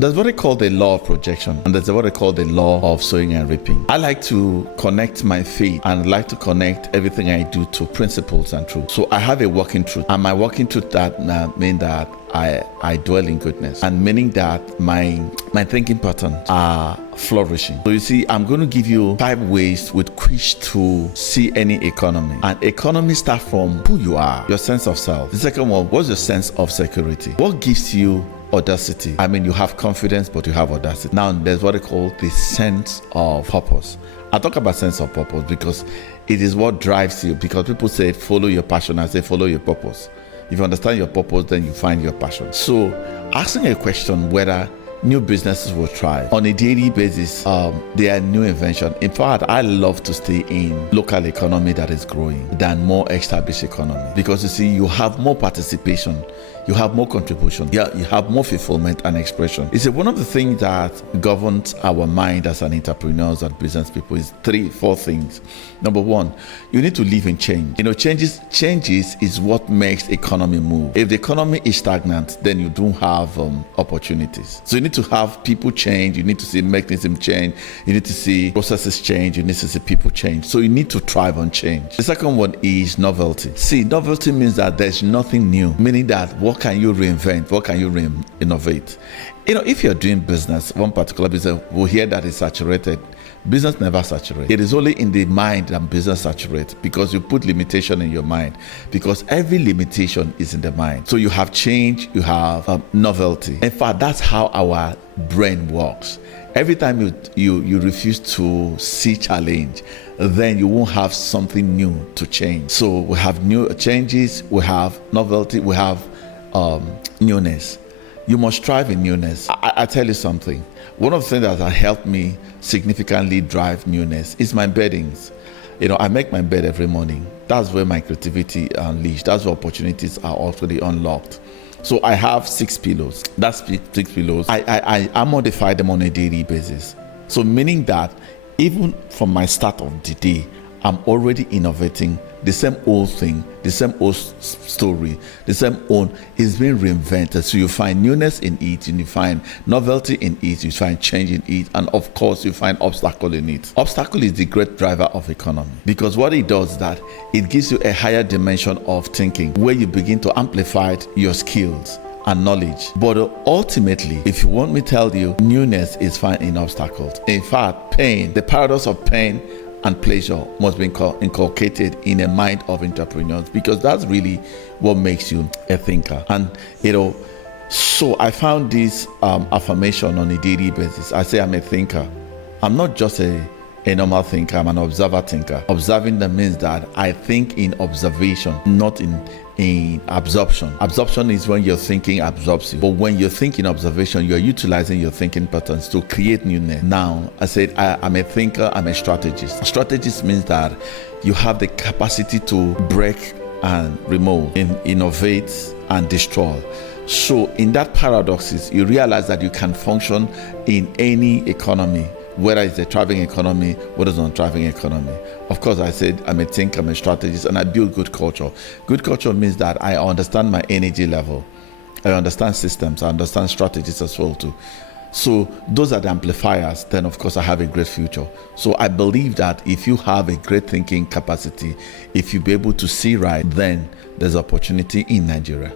There's what they call the law of projection, and there's what they call the law of sowing and reaping. I like to connect my faith and like to connect everything I do to principles and truth. So I have a working truth, and my working truth that means that I dwell in goodness, and meaning that my thinking patterns are flourishing. So you see, I'm going to give you 5 ways with which to see any economy. And economy starts from who you are, your sense of self. The second one, what's your sense of security? What gives you audacity? I mean, you have confidence, but you have audacity. Now, there's what they call the sense of purpose. I talk about sense of purpose because it is what drives you. Because people say, follow your passion. I say, follow your purpose. If you understand your purpose, then you find your passion. So, asking a question whether new businesses will thrive on a daily basis, they are new invention. In fact, I love to stay in local economy that is growing than more established economy, because you see, you have more participation, you have more contribution, you have more fulfillment and expression. It's one of the things that governs our mind as an entrepreneurs and business people is 3-4 things. Number one, you need to live in change. Changes is what makes economy move. If the economy is stagnant, then you don't have opportunities. So you need to have people change, you need to see mechanism change, you need to see processes change, you need to see people change. So you need to thrive on change. The second one is novelty. See, novelty means that there's nothing new, meaning that what can you reinvent? What can you innovate? If you're doing business, one particular business, we'll hear that it's saturated. Business never saturates. It is only in the mind that business saturates, because you put limitation in your mind, because every limitation is in the mind. So you have change, you have novelty. In fact, that's how our brain works. Every time you refuse to see challenge, then you won't have something new to change. So we have new changes, we have novelty, we have newness. You must strive in newness. I tell you something. One of the things that has helped me significantly drive newness is my beddings. I make my bed every morning. That's where my creativity unleashed. That's where opportunities are already unlocked. So I have 6 pillows. That's 6 pillows. I modify them on a daily basis. So meaning that even from my start of the day, I'm already innovating. The same old thing, the same old story, the same old is being reinvented. So you find newness in it, and you find novelty in it, you find change in it, and of course you find obstacle in it. Obstacle is the great driver of economy, because what it does is that it gives you a higher dimension of thinking where you begin to amplify your skills and knowledge. But ultimately, if you want me to tell you, newness is found in obstacles. In fact, pain, the paradox of pain and pleasure must be inculcated in a mind of entrepreneurs, because that's really what makes you a thinker. And so I found this affirmation on a daily basis. I say I'm a thinker. I'm not just a normal thinker, I'm an observer thinker. Observing that means that I think in observation, not in absorption. Absorption is when your thinking absorbs you. But when you think in observation, you're utilizing your thinking patterns to create newness. Now, I said I'm a thinker, I'm a strategist. A strategist means that you have the capacity to break and remove, innovate and destroy. So in that paradoxes, you realize that you can function in any economy, whether it's a thriving economy, whether it's not a thriving economy. Of course, I said I'm a thinker, I'm a strategist, and I build good culture. Good culture means that I understand my energy level. I understand systems, I understand strategies as well too. So those are the amplifiers. Then of course I have a great future. So I believe that if you have a great thinking capacity, if you be able to see right, then there's opportunity in Nigeria.